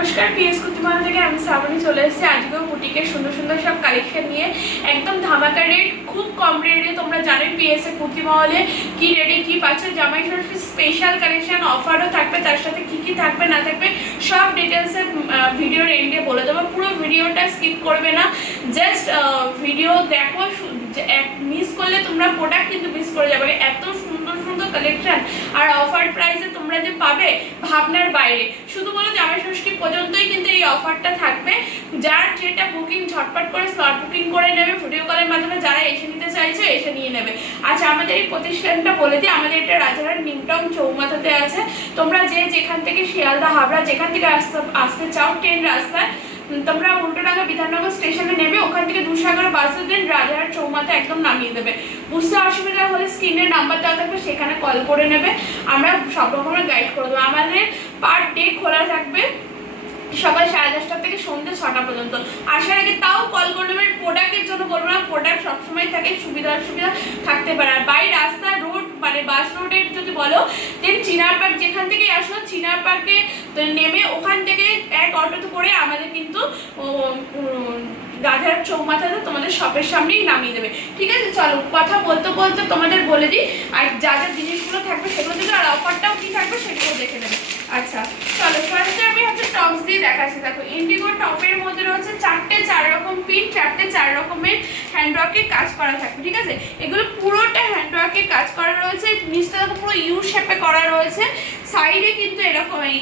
নমস্কার পিএস কুতিমাল থেকে আমি শ্রাবণী চলে এসেছি। আজকেও বুটিকের সুন্দর সুন্দর সব কালেকশন নিয়ে। একদম ধামাকা রেট খুব কম রেটে তোমরা জানেন পিএস এ কুতিমহলে কি রেটে কি পাচ্ছ। জামাই ষষ্ঠী স্পেশাল কালেকশন অফারও থাকবে, তার সাথে কি কি থাকবে, না থাকবে, সব ডিটেলসের ভিডিওর এন্ডে বলে দেবো। পুরো ভিডিওটা স্কিপ করবে না। জাস্ট ভিডিও দেখো মিস করলে তোমরা প্রোডাক্ট কিন্তু মিস করে যাবে। এত কালেকশন আর অফার প্রাইসে তোমরা যে পাবে ভাবনার বাইরে। শুধু বলো জামাই ষষ্ঠী পর্যন্তই কিন্তু এই অফারটা থাকবে। যার যেটা বুকিং ঝটপট করে স্লট বুকিং করে নেবে ভিডিও কলের মাধ্যমে যারা এসে নিতে চাইছে এসে নিয়ে নেবে। আচ্ছা আমাদের এই প্রতিষ্ঠানটা বলে দিই, আমাদের এটা রাজারহাট নিউটাউন চৌমাথাতে আছে। তোমরা যে যেখান থেকে শিয়ালদা হাবড়া যেখান থেকে আসতে আসতে চাও ট্রেন রাস্তায় তোমরা উল্টোডাঙ্গা বিধাননগর স্টেশনে নেবে, ওখান থেকে দুশো এগারো বাসে দিন রাজারহাট চৌমাথা একদম নামিয়ে দেবে। বুঝতে অসুবিধা হলে স্ক্রিনের নাম্বার দেওয়া থাকবে, সেখানে কল করে নেবে। আমরা সব রকমের গাইড করে দেবো। আমাদের পার ডে খোলা থাকবে সকাল সাড়ে দশটা থেকে সন্ধ্যে ছটা পর্যন্ত। আসার আগে তাও কল করে নেবেন প্রোডাক্টের জন্য বলব না প্রোডাক্ট সবসময় থাকে, সুবিধা অসুবিধা থাকতে পারে আর বাই রাস্তা রোড মানে বাস রোডের যদি বলো দেন চিনার পার্ক যেখান থেকে আসলো চিনার পার্কে নেমে ওখান থেকে এক অটোতে করে আমাদের কিন্তু রাজার চৌমাথাতে তোমাদের শপের সামনেই নামিয়ে দেবে। ঠিক আছে? চলো, কথা বলতে বলতে তোমাদের বলে দিই, আর যা যা জিনিসগুলো থাকবে সেগুলো দেবে আর অফারটাও কী থাকবে সেগুলো দেখে নেবে। আচ্ছা চলো ফার্স্টে আমি হচ্ছে টপস দিয়ে দেখাচ্ছি। দেখো ইন্ডিগো টপের মধ্যে রয়েছে চারটে চার রকম পিন চারটে চার রকমের হ্যান্ডওয়ার্কে কাজ করা থাকবে, ঠিক আছে? এগুলো পুরোটা হ্যান্ডওয়ার্কে কাজ করা রয়েছে। নিচটা দেখো, পুরো ইউ শেপে করা রয়েছে। সাইডে কিন্তু এরকম এই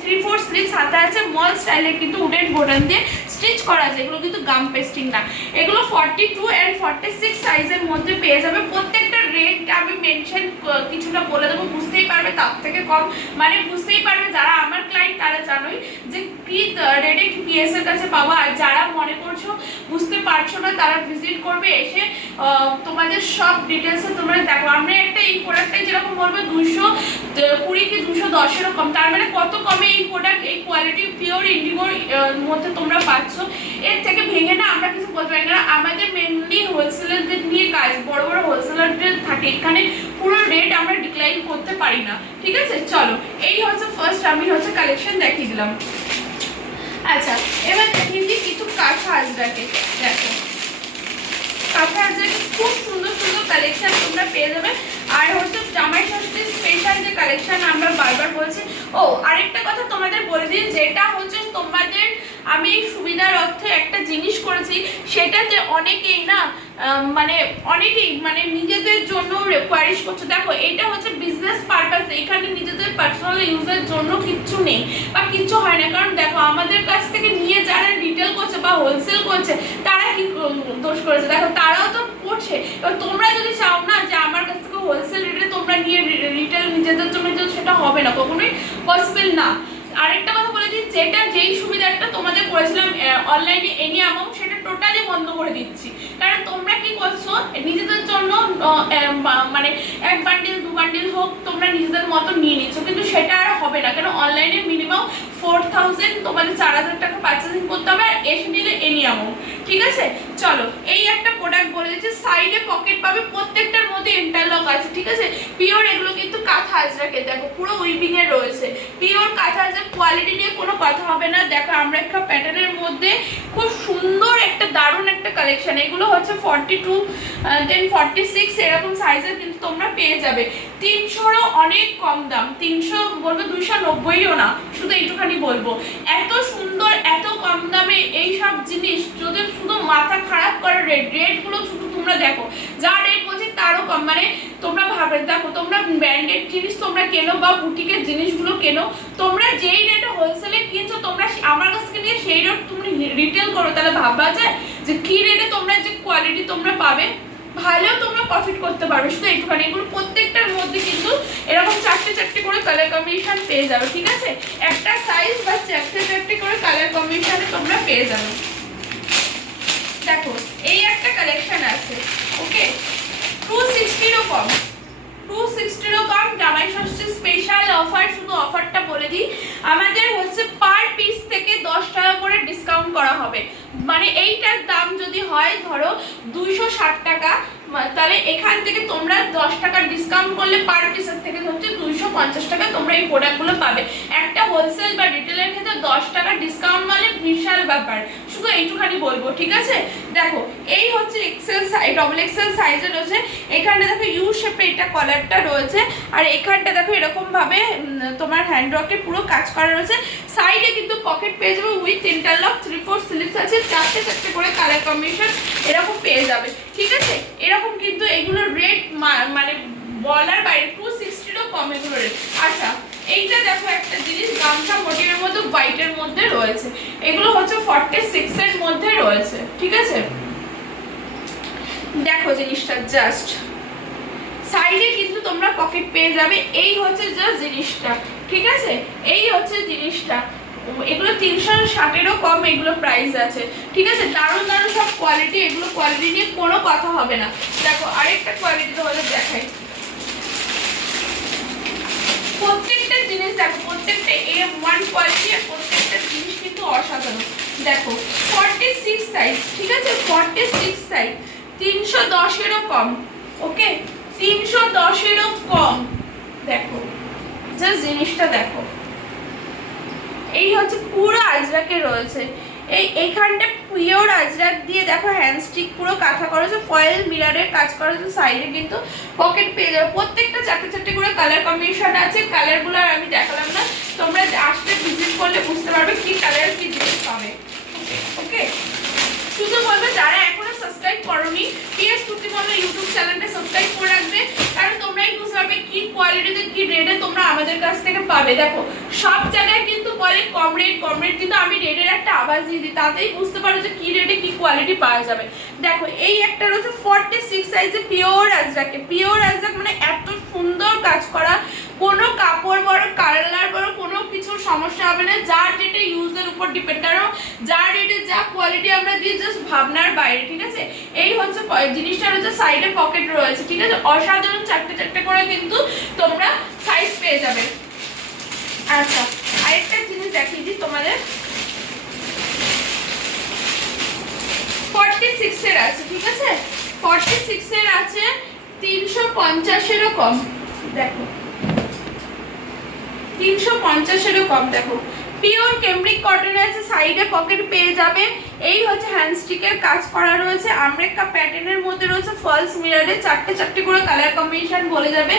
থ্রি ফোর স্লিপস হাতে আছে। মল স্টাইলের কিন্তু উডেন বোটান দিয়ে স্টিচ করা আছে। এগুলো কিন্তু গাম পেস্টিং না। এগুলো forty two and forty six সাইজের মধ্যে পেয়ে যাবে। প্রত্যেকটা রেট আমি মেনশন কিছুটা বলে দেবো। বুঝতেই পারবে তার থেকে কম। মানে বুঝতেই পারবে যারা আমার ক্লায়েন্ট তারা জানোই যে কি রেটে কি কাছে পাবো। আর যারা মনে করছ, বুঝতে পারছ না, তারা ভিজিট করবে এসে তোমাদের সব ডিটেলসে তোমরা দেখো। আমরা একটা এই প্রোডাক্টটা যেরকম বলব দুশো কুড়ি কি দুশো দশেরও কম তার মানে কত কমে এই প্রোডাক্ট এই কোয়ালিটি পিওর ইন্ডিগোর মধ্যে তোমরা পাচ্ছ? এর থেকে ভেঙে না আমরা কিছু বলতে পারি না। আমাদের মেনলি হোলসেলারদের নিয়ে কাজ, বড় বড় হোলসেলারদের থাকে। এখানে পুরো রেট আমরা ডিক্লাইন করতে পারি না। ঠিক আছে? চলো, এই হচ্ছে ফার্স্ট আমি হচ্ছে কালেকশন দেখিয়ে দিলাম। আচ্ছা এবার দেখিয়ে দিই কিছু কাঁথা আজরাকে দেখো, কাঁথা আজরাকে খুব সুন্দর সুন্দর কালেকশন তোমরা পেয়ে যাবে। আর হচ্ছে জামাই ষষ্ঠীর স্পেশাল যে কালেকশন আমরা বারবার বলছি, ও, আরেকটা কথা তোমাদের বলে দিই, যেটা হচ্ছে তোমাদের আমি সুবিধার অর্থে একটা জিনিস করেছি, সেটা যে অনেকেই না মানে অনেকেই মানে নিজেদের জন্য রিকোয়ারিশ করছে। দেখো, এটা হচ্ছে বিজনেস পারপাস এখানে নিজেদের পার্সোনাল ইউজের জন্য কিচ্ছু নেই বা কিচ্ছু হয় না। কারণ দেখো, আমাদের কাছ থেকে নিয়ে যারা রিটেল করছে বা হোলসেল করছে, তারা কি দোষ করেছে? দেখো, তারাও তো করছে। এবার তোমরা যদি চাও না যে আমার কাছ থেকে হোলসেল রেটে তোমরা নিয়ে রিটেল নিজেদের জন্য, সেটা হবে না, কখনোই পসিবল না। আরেকটা কথা যেটা যেই সুবিধাটা তোমাদের করেছিলাম অনলাইনে এনি অ্যামাউন্ট সেটা টোটালি বন্ধ করে দিচ্ছি। কারণ তোমরা কি করছ, নিজেদের জন্য মানে এক বান্ডিল দু বান্ডিল হোক, তোমরা নিজেদের মতো নিয়ে নিচ্ছ কিন্তু সেটা আর হবে না কেন অনলাইনে মিনিমাম ফোর থাউজেন্ড তোমাদের চার হাজার টাকা পার্চেসিং করতে হবে আর এসে নিলে এনি অ্যামাউন্ট ঠিক আছে? চলো, এই একটা প্রোডাক্ট বলে দিচ্ছি সাইডে পকেট পাবে, প্রত্যেকটার মধ্যে ইন্টারলক আছে, ঠিক আছে? পিওর এগুলো কিন্তু কাঁথা আজরাকে দেখো, পুরো উইভিং এর রয়েছে। পিওর কাঁথা আজরা কোয়ালিটি কোনো কথা হবে না। দেখো আমরা একটা প্যাটার্নের মধ্যে খুব সুন্দর একটা দারুণ একটা কালেকশন এগুলো হচ্ছে forty two then forty six এরকম সাইজের কিন্তু তোমরা পেয়ে যাবে। তিনশোরও অনেক কম দাম। তিনশো বলব, দুইশো নব্বইও না। শুধু এইটুখানি বলব। এত সুন্দর, এত কম দামে এই সব জিনিস, যদি শুধু মাথা খারাপ করে রেট রেটগুলো শুধু তোমরা দেখো। যা রেট তারও কম। মানে তোমরা ভাবে, দেখো, তোমরা ব্র্যান্ডেড জিনিস তোমরা কেনো বা বুটিকের জিনিসগুলো কেনো, তোমরা যেই রেটে হোলসেলে কিনছো, তোমরা আমার কাছ থেকে নিয়ে সেই রেট তুমি রিটেল করো। তাহলে ভাবা যায় যে কি রেটে তোমরা যে কোয়ালিটি তোমরা পাবে, ভালো তোমরা প্রফিট করতে পারবে। শুধু একটুখানি এগুলো প্রত্যেকটার মধ্যে কিন্তু এরকম চারটে চারটে করে কালার কম্বিনেশন পেয়ে যাবে, ঠিক আছে? একটা সাইজ বা চারটে চারটে করে কালার কম্বিনেশনে তোমরা পেয়ে যাবে। দেখো, এই একটা কালেকশন আছে ওকে টু সিক্সটিরও কম টু সিক্সটিরও কম জামাই ষষ্ঠী স্পেশাল অফার শুধু অফারটা বলে দিই। আমাদের হচ্ছে পার পিস থেকে দশ টাকা করে ডিসকাউন্ট করা হবে। মানে এইটার দাম যদি হয়, ধরো দুইশো ষাট টাকা তাহলে এখান থেকে তোমরা দশ টাকা ডিসকাউন্ট করলে পার পিসের থেকে হচ্ছে দুইশো পঞ্চাশ টাকা তোমরা এই প্রোডাক্টগুলো পাবে। একটা হোলসেল বা রিটেলের ক্ষেত্রে দশ টাকা ডিসকাউন্ট মানে বিশাল ব্যাপার। শুধু এইটুখানি বলব, ঠিক আছে? দেখো, এই হচ্ছে এক্সেল সাইজ ডবল এক্সেল সাইজে রয়েছে। এখানে দেখো ইউ শেপে এটা কলারটা রয়েছে। আর এখানটা দেখো এরকমভাবে তোমার হ্যান্ড রকে পুরো কাজ করা রয়েছে। সাইডে কিন্তু পকেট পেয়ে যাবে with interlock three four slips আছে। চারটে চারটে করে কালার কম্বিনেশন এরকম পেয়ে যাবে, ঠিক আছে? এরকম কিন্তু এগুলোর রেট মানে বলার বাইরে টু সিক্সটিরও কম এগুলো রেট আচ্ছা এইটা দেখো একটা জিনিস, গামছা মোটিভের মধ্যে হোয়াইটের মধ্যে রয়েছে। এগুলো হচ্ছে ফর্টি সিক্স এর মধ্যে রয়েছে, ঠিক আছে? দেখো জিনিসটা জাস্ট সাইডে কিন্তু তোমরা পকেট পেয়ে যাবে, এই হচ্ছে জাস্ট জিনিসটা, ঠিক আছে? এই হচ্ছে জিনিসটা। এগুলো তিনশো ষাটেরও কম এগুলো প্রাইস আছে। ঠিক আছে? দারুণ দারুণ সব কোয়ালিটি এগুলো কোয়ালিটি নিয়ে কোনো কথা হবে না। দেখো, আরেকটা কোয়ালিটি তোমাদের দেখাই। প্রত্যেকটা জিনিস দেখো, প্রত্যেকটা এ ওয়ান কোয়ালিটি আর প্রত্যেকটা জিনিস কিন্তু অসাধারণ। দেখো ফর্টি সিক্স সাইজ ঠিক আছে? ফর্টি সিক্স সাইজ তিনশো দশেরও কম ওকে তিনশো দশেরও কম। দেখো জাস্ট জিনিসটা দেখো। এই হচ্ছে পুরো আজরাকে রয়েছে। এই এইখানটা পিওর আজরাক দিয়ে দেখো হ্যান্ডস্টিক পুরো কাঁথা করা হয়েছে ফয়েল মিরারের কাজ করা হয়েছে সাইডে কিন্তু পকেট পেয়ে যাবে। প্রত্যেকটা চারটে চারটে করে কালার কম্বিনেশন আছে কালারগুলো আর আমি দেখালাম না। তোমরা আসলে ভিজিট করলে বুঝতে পারবে কি কালার কি জিনিস পাবে। ওকে শুধু বলবে যারা এখনও সাবস্ক্রাইব করনি পিএস কুর্তি মল্ল ইউটিউব চ্যানেলটা সাবস্ক্রাইব করে রাখবে। কারণ তোমরাই বুঝতে পারবে কি কোয়ালিটিতে কি রেটে তোমরা আমাদের কাছ থেকে পাবে। দেখো, সব জায়গায় কিন্তু বলে কম রেট কম রেট কিন্তু আমি রেটের একটা আওয়াজ দিয়ে দিই, তাতেই বুঝতে পারো যে কী রেটে কী কোয়ালিটি পাওয়া যাবে। দেখো, এই একটা রয়েছে ফর্টি সিক্স সাইজে পিওর আজরাকে পিওর আজরাক মানে এত সুন্দর কাজ করা, কোনো কাপড় বড় কালার বড়, কোনো কিছুর সমস্যা হবে না, যার রেটে ইউজের উপর ডিপেন্ড কারণ যার রেটে যা কোয়ালিটি আমরা দিই জাস্ট ভাবনার বাইরে, ঠিক আছে? এই হচ্ছে জিনিসটা হচ্ছে সাইডে পকেট রয়েছে, ঠিক আছে? অসাধারণ চারটে চারটে করে কিন্তু তোমরা সাইজ পেয়ে যাবে। আচ্ছা। আরেকটা জিনিস দেখিয়ে দিই তোমাদের। ফর্টি সিক্সের আছে, ঠিক আছে? ফর্টি সিক্সের আছে তিনশো পঞ্চাশেরও কম। দেখো। তিনশো পঞ্চাশেরও কম, দেখো। পিওর কেমব্রিক কটন আছে সাইডে পকেট পেয়ে যাবে। এই হচ্ছে হ্যান্ডস্টিকের কাজ করা রয়েছে। আমরেক্কা প্যাটার্নের মধ্যে রয়েছে ফলস মিরারে চারটে চারটে করে কালার কম্বিনেশন বলে যাবে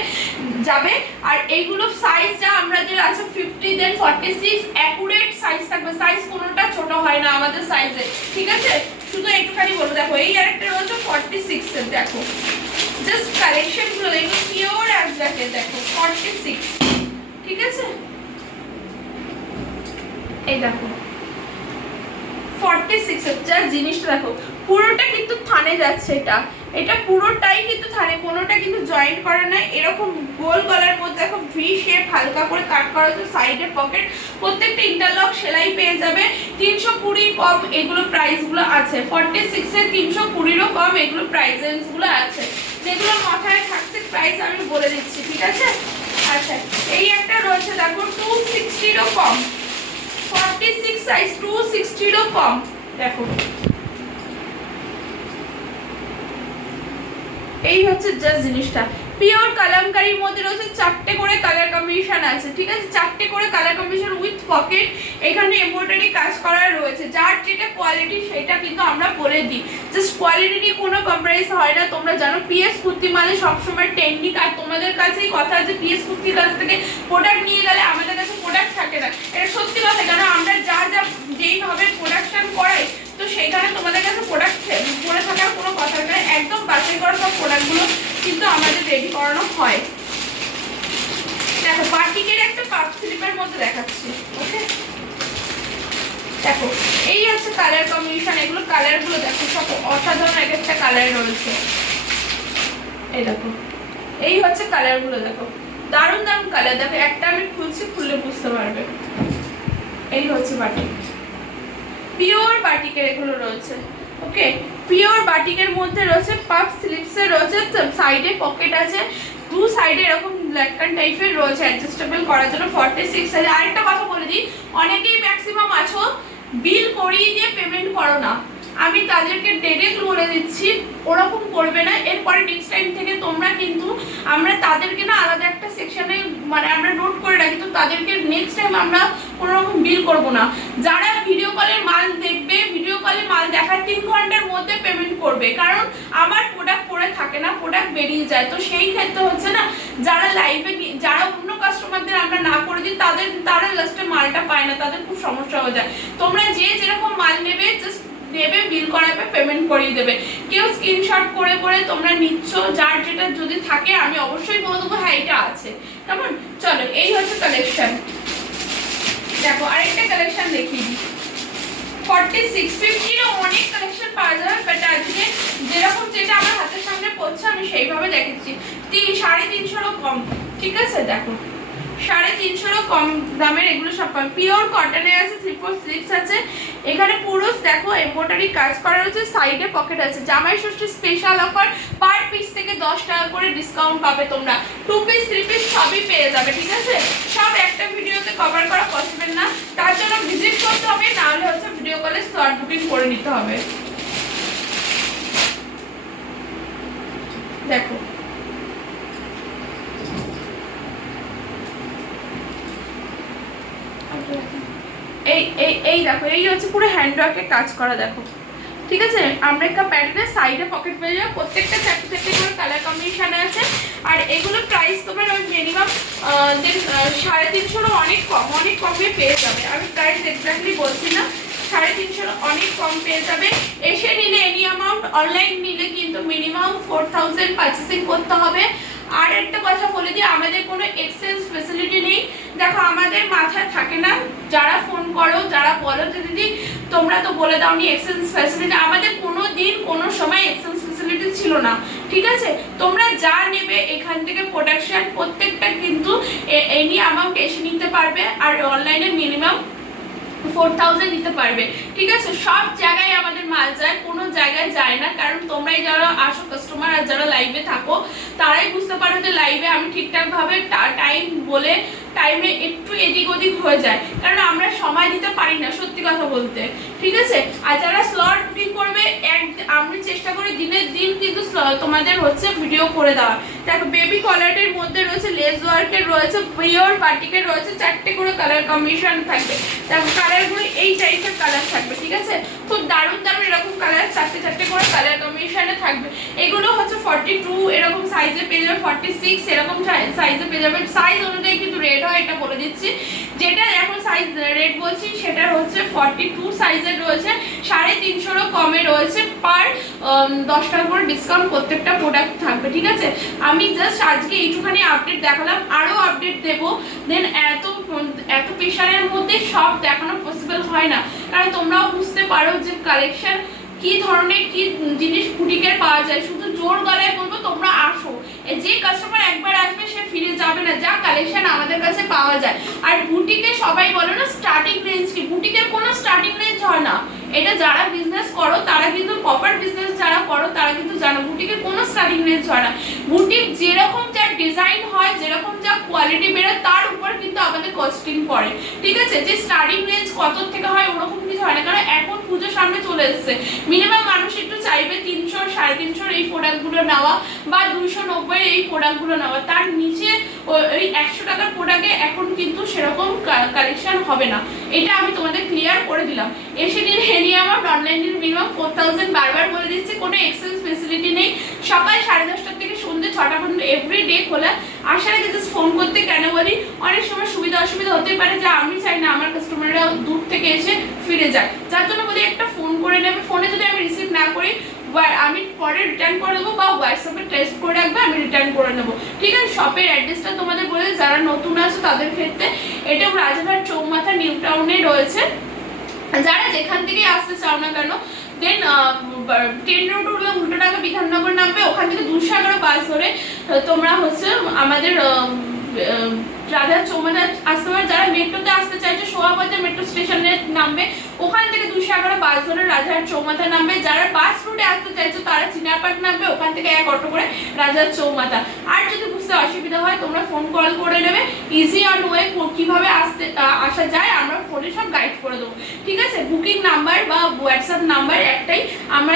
যাবে। আর এইগুলো সাইজ যা আমরা যে আছে fifty then forty six accurate size থাকবে। সাইজ কোনোটা ছোট হয় না আমাদের সাইজে ঠিক আছে? শুধু একটুখানি বলব। দেখো, এই আরেকটা রয়েছে ফর্টি সিক্সের দেখো। জাস্ট কালেকশনগুলো দেখো পিওর অ্যাবজাকে দেখো ফর্টি সিক্স ঠিক আছে? এই দেখো। ফর্টি সিক্স যা জিনিসটা দেখো, পুরোটা কিন্তু থানে যাচ্ছে এটা। এটা পুরোটাই কিন্তু থানে, কোনোটা কিন্তু জয়েন্ট করা নাই এরকম গোল গলার মধ্যে দেখো ভি শেপ হালকা করে কাট করা হচ্ছে সাইডে পকেট প্রত্যেকটা ইন্টারলক সেলাই পেয়ে যাবে। তিনশো কুড়ি কম এগুলো প্রাইসগুলো আছে। ফর্টি সিক্সে তিনশো কুড়িরও কম এগুলো প্রাইসেসগুলো আছে। যেগুলো মাথায় থাকছে প্রাইস আমি বলে দিচ্ছি, ঠিক আছে? আচ্ছা এই একটা রয়েছে, দেখো টু সিক্সটিরও কম। সাইজ কম দেখো। এই হচ্ছে জাস্ট জিনিসটা। পিওর মধ্যে রয়েছে চারটে করে কালার কম্বিনেশন আছে, ঠিক আছে? চারটে করে কালার কম্বিনেশন উইথ পকেট এখানে এমব্রয়ডারি কাজ করা রয়েছে। যার যেটা কোয়ালিটি সেটা কিন্তু আমরা বলে দিই। জাস্ট কোয়ালিটি নিয়ে কোনো কম্প্রোমাইজ হয় না। তোমরা জানো পিএস কুর্তি মানে সবসময় টেকনিক আর তোমাদের কাছেই কথা আছে পিএস কুর্তির কাছ থেকে প্রোডাক্ট নিয়ে গেলে আমাদের থাকে না। এটা সত্যি কথা কেন আমরা যা যা যেইভাবে প্রোডাকশন করাই তো সেইখানে তোমাদের কাছে প্রোডাক্ট পড়ে থাকার কোনো কথা নেই। একদম বাছাই করা সব প্রোডাক্টগুলো কিন্তু আমাদের রেডি করানো হয়। দেখো, বাটিকের একটা পাপ স্লিপের মধ্যে দেখাচ্ছি ওকে দেখো, এই হচ্ছে কালার কম্বিনেশন এগুলো কালারগুলো দেখো, সব অসাধারণ এক একটা কালার রয়েছে। এই দেখো, এই হচ্ছে কালারগুলো দেখো। দারুণ দারুণ কালার দেখো, একটা আমি খুলছি, খুললে বুঝতে পারবে। এই হচ্ছে বাটিক পিওর বাটিকের এগুলো রয়েছে। ওকে পিওর বাটিকের মধ্যে রয়েছে পাফ স্লিপসে রয়েছে সাইডে পকেট আছে। দু সাইডে এরকম ল্যাটকান টাইপের রয়েছে অ্যাডজাস্টেবল করার জন্য ফর্টি সিক্স সাইজ আরেকটা কথা বলে দিই, অনেকেই ম্যাক্সিমাম আছো বিল করিয়ে দিয়ে পেমেন্ট করো না। আমি তাদেরকে ডিরেক্ট বলে দিচ্ছি, ওরকম করবে না। এরপরে নেক্সট টাইম থেকে তোমরা কিন্তু আমরা তাদেরকে না আলাদা একটা সেকশনে মানে আমরা নোট করে রাখি, তো তাদেরকে নেক্সট টাইম আমরা কোনোরকম বিল করব না। যারা ভিডিও কলের মাল দেখবে ভিডিও কলে মাল দেখার তিন ঘণ্টার মধ্যে পেমেন্ট করবে। কারণ আমার প্রোডাক্ট পরে থাকে না প্রোডাক্ট বেরিয়ে যায়। তো সেই ক্ষেত্রে হচ্ছে না, যারা লাইভে যারা অন্য কাস্টমারদের আমরা না করে দিই, তাদের, তারা লাস্টে মালটা পায় না, তাদের খুব সমস্যা হয়ে যায়। তোমরা যে যেরকম মাল নেবে জাস্ট নেবে বিল করাবে পেমেন্ট করিয়ে দেবে। কেউ স্ক্রিনশট করে করে তোমরা নিচ্ছ, যার যেটা যদি থাকে, আমি অবশ্যই বলে দেবো হ্যাঁ এটা আছে। কেমন? চলো, এই হচ্ছে কালেকশন দেখো, আরেকটা কালেকশন দেখিয়ে দিই ফর্টি সিক্স ফিফটিরও অনেক কালেকশন পাওয়া যাবে বাট আজকে যেরকম যেটা আমার হাতের সামনে পড়ছে, আমি সেইভাবে দেখেছি তিন, সাড়ে তিনশোরও কম। ঠিক আছে? দেখো। সাড়ে তিনশোরও কম দামের এগুলো সব পাবে। পিওর কটনের আছে থ্রি স্লিপস আছে। এখানে পুরো, দেখো এম্বোটারি কাজ করা রয়েছে সাইডে পকেট আছে। Jamai Shashthi special offer per piece থেকে দশ টাকা করে ডিসকাউন্ট পাবে তোমরা। টু পিস থ্রি পিস সবই পেয়ে যাবে, ঠিক আছে? সব একটা ভিডিওতে কভার করা পসিবল না। তার জন্য ভিজিট করতে হবে, নাহলে হচ্ছে ভিডিও কলে স্লট বুকিং করে নিতে হবে। দেখো এই এই দেখো, এই হচ্ছে পুরো হ্যান্ড ওয়ার্কের কাজ করা, দেখো। ঠিক আছে? আমরা একটা প্যাটার্নের সাইডে পকেট পেয়ে যাব। প্রত্যেকটা চারটে চারটে করে কালার কম্বিনেশনে আছে। আর এগুলো প্রাইস তোমার ওই মিনিমাম সাড়ে তিনশোরও অনেক কম, অনেক কমে পেয়ে যাবে। আমি প্রাইস এক্স্যাক্টলি বলছি না। সাড়ে তিনশোর অনেক কম পেয়ে যাবে। এসে নিলে এনি অ্যামাউন্ট অনলাইন নিলে কিন্তু মিনিমাম ফোর থাউজেন্ড পার্চেসিং করতে হবে। আর একটা কথা বলে দিই, আমাদের কোনো এক্সচেঞ্জ ফেসিলিটি নেই। দেখো, আমাদের মাথায় থাকে না, যারা ফোন করো, যারা বলো যে, দিদি, তোমরা তো বলে দাও দাওনি এক্সচেঞ্জ ফ্যাসিলিটি আমাদের কোনো দিন কোনো সময় এক্সচেঞ্জ ফ্যাসিলিটি ছিল না, ঠিক আছে? তোমরা যা নেবে এখান থেকে প্রোডাকশন প্রত্যেকটা কিন্তু এনি অ্যামাউন্ট এসে নিতে পারবে, আর অনলাইনে মিনিমাম ফোর থাউজেন্ড নিতে পারবে। ঠিক আছে? সব জায়গায় আমাদের মাল যায়, কোনো জায়গায় যায় না। কারণ তোমরাই যারা আসো কাস্টমার আর যারা লাইভে থাকো, তারাই বুঝতে পারো যে লাইভে আমি ঠিকঠাকভাবে টাইম বলে টাইমে একটু এদিক ওদিক হয়ে যায়। কারণ আমরা সময় দিতে পারি না, সত্যি কথা বলতে। ঠিক আছে? আর যারা স্লট বুকিং করবে, এক আমি চেষ্টা করি দিনের দিন কিন্তু তোমাদের হচ্ছে ভিডিও করে দেওয়া দেখো বেবি কলারের মধ্যে রয়েছে লেস ওয়ার্কের রয়েছে পিওর বাটিকের রয়েছে, চারটে করে কালার কম্বিনেশন থাকবে। দেখো কালারগুলো এই টাইপের কালার থাকবে, ঠিক আছে? খুব দারুণ দারুণ এরকম কালার চারটে চারটে করে কালার কম্বিনেশনে থাকবে। এগুলো হচ্ছে ফর্টি টু এরকম সাইজে পেয়ে যাবে ফর্টি সিক্স এরকম সাইজে পেয়ে যাবে। সাইজ অনুযায়ী কিন্তু রেড হয় এটা বলে দিচ্ছি। যেটা এখন সাইজ রেড বলছি, সেটা হচ্ছে ফর্টি টু সাইজের রয়েছে। সাড়ে তিনশোরও কমে রয়েছে পার দশ টাকা করে ডিসকাউন্ট প্রত্যেকটা প্রোডাক্ট থাকবে, ঠিক আছে? আমি জাস্ট আজকে এইটুখানি আপডেট দেখালাম, আরও আপডেট দেবো। দেন এত এত প্রেশারের মধ্যে সব দেখানো পসিবল হয় না। কারণ তোমরাও বুঝতে পারো যে কালেকশন কি ধরনের কি জিনিস বুটিকের পাওয়া যায়। শুধু জোর গলায় বলব, তোমরা আসো। যে কাস্টমার একবার আসবে, সে ফিরে যাবে না। যা কালেকশন আমাদের কাছে পাওয়া যায়। আর বুটিকে সবাই বলো না স্টার্টিং রেঞ্জ কি? বুটিকের কোনো স্টার্টিং রেঞ্জ হয় না। এটা যারা বিজনেস করো, তারা কিন্তু প্রপার বিজনেস যারা করো, তারা কিন্তু জানো। বুটিকের কোনো স্টার্টিং রেঞ্জ হয় না। বুটিক যেরকম যা ডিজাইন হয়, যেরকম যা কোয়ালিটি বেরোয়, তার উপর কিন্তু আমাদের কস্টিং পড়ে। ঠিক আছে? যে স্টার্টিং রেঞ্জ কত থেকে হয়, ওরকম কিছু হয় না। কারণ এখন পুজোর সামনে চলে এসছে। মিনিমাম মানুষ একটু চাইবে তিনশো, সাড়ে তিনশোর এই প্রোডাক্টগুলো নেওয়া বা দুইশো নব্বই এই প্রোডাক্টগুলো নেওয়া। তার নিচে ওই একশো টাকার প্রোডাক্টে এখন কিন্তু সেরকম কালেকশন হবে না। এটা আমি তোমাদের ক্লিয়ার করে দিলাম। এসে নিলে এনি আমার অনলাইনের মিনিমাম ফোর থাউজেন্ড বারবার বলে দিচ্ছি কোনো এক্সচেঞ্জ ফেসিলিটি নেই সকাল সাড়ে দশটার থেকে সন্ধ্যে ছটা পর্যন্ত এভরি ডে খোলা। আসার আগে জাস্ট ফোন করতে কেন বলি? অনেক সময় সুবিধা অসুবিধা হতে পারে যে আমি চাই না আমার কাস্টমাররা দূর থেকে এসে ফিরে যায়। যার জন্য বলি একটা ফোন করে নেবে। ফোনে যদি আমি রিসিভ না করি আমি পরে রিটার্ন করে দেবো বা হোয়াটসঅ্যাপে টেস্ট করে রাখবে, আমি রিটার্ন করে নেব। ঠিক আছে শপের অ্যাড্রেসটা তোমাদের বলে যারা নতুন আছে তাদের ক্ষেত্রে এটাও রাজারহাট চৌমাথা, নিউ টাউনে রয়েছে। যারা যেখান থেকে আসতে চাও না কেন দেন ট্রেন রোড উঠলে উল্টো টাকা বিধাননগর ওখান থেকে দুশো এগারো বাস ধরে তোমরা হচ্ছে আমাদের রাজা চৌমাথা আসতে পারে যারা মেট্রোতে আসতে চাইছে সোহাবাজার মেট্রো স্টেশনে নামবে, ওখান থেকে দুশো এগারো বাস ধরে রাজার চৌমাথা নামবে। যারা বাস রুটে আসতে চাইছো, তারা চিনাপাট নামবে, ওখান থেকে এক অটো করে রাজার চৌমাথা আর যদি বুঝতে অসুবিধা হয়, তোমরা ফোন কল করে নেবে। ইজি অন ওয়ে কীভাবে আসতে আসা যায়, আমরা ফোনে সব গাইড করে দেবো। ঠিক আছে? বুকিং নাম্বার বা হোয়াটসঅ্যাপ নাম্বার একটাই। আমাদের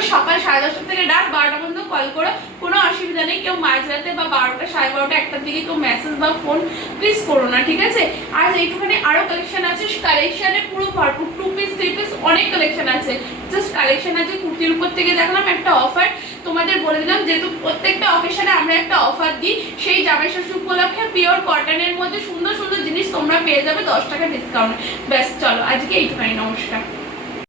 তোমরা সকাল সাড়ে দশটা থেকে রাত বারোটা পর্যন্ত কল করো। কোনো অসুবিধা নেই, কেউ মাঝরাতে বা বারোটা, সাড়ে বারোটা, একটার দিকে কেউ মেসেজ বা ফোন প্লিজ করো না, ঠিক আছে? আর এইটুখানি আরও কালেকশন আছে কালেকশানে পুরো ভরপুর টু পিস থ্রি পিস অনেক কালেকশন আছে। জাস্ট কালেকশন আছে, কুর্তির উপর থেকে দেখলাম একটা অফার তোমাদের বলে দিলাম, যেহেতু প্রত্যেকটা অকেশনে আমরা একটা অফার দিই, সেই জামাই ষষ্ঠী উপলক্ষে পিওর কটনের মধ্যে সুন্দর সুন্দর জিনিস তোমরা পেয়ে যাবে দশ টাকা ডিসকাউন্ট ব্যাস, চলো, আজকে এইটুখানি, নমস্কার।